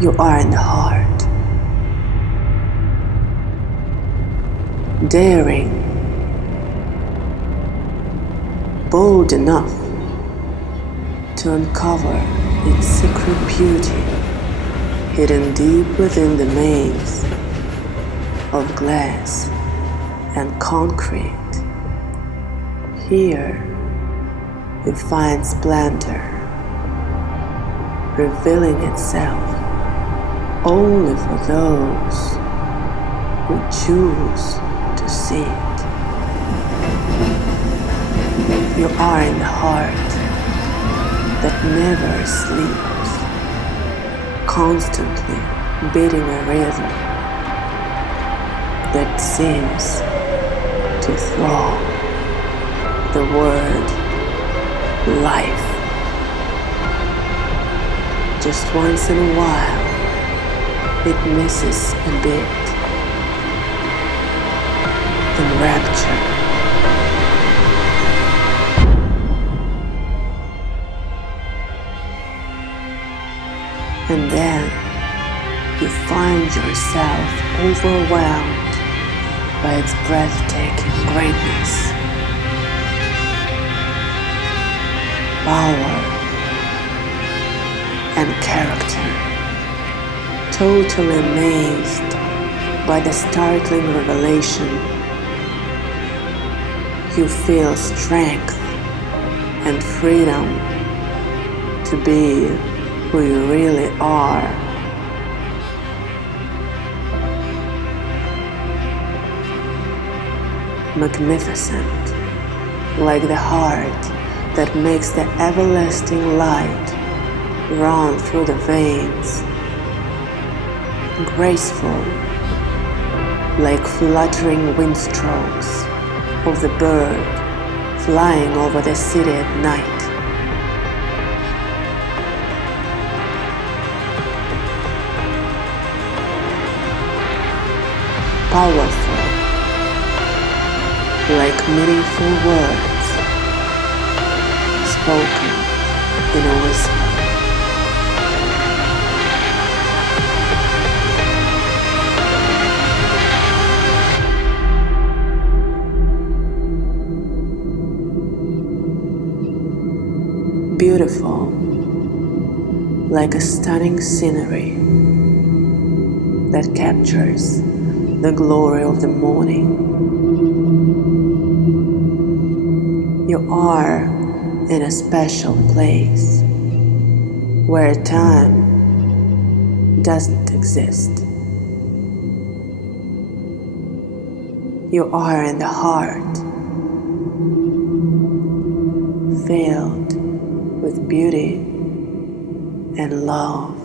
You are in the heart. Daring, bold enough to uncover its secret beauty hidden deep within the maze of glass and concrete. Here you find splendor revealing itself only for those who choose to see it. You are in the heart that never sleeps, constantly beating a rhythm that seems to thrall the word life. Just once in a while, it misses a bit in rapture. And then you find yourself overwhelmed by its breathtaking greatness, power, and character. Totally amazed by the startling revelation, you feel strength and freedom to be who you really are. Magnificent, like the heart that makes the everlasting light run through the veins. Graceful, like fluttering windstrokes of the bird flying over the city at night. Powerful, like meaningful words spoken in a whisper. Beautiful, like a stunning scenery that captures the glory of the morning. You are in a special place where time doesn't exist. You are in the heart, filled with beauty and love.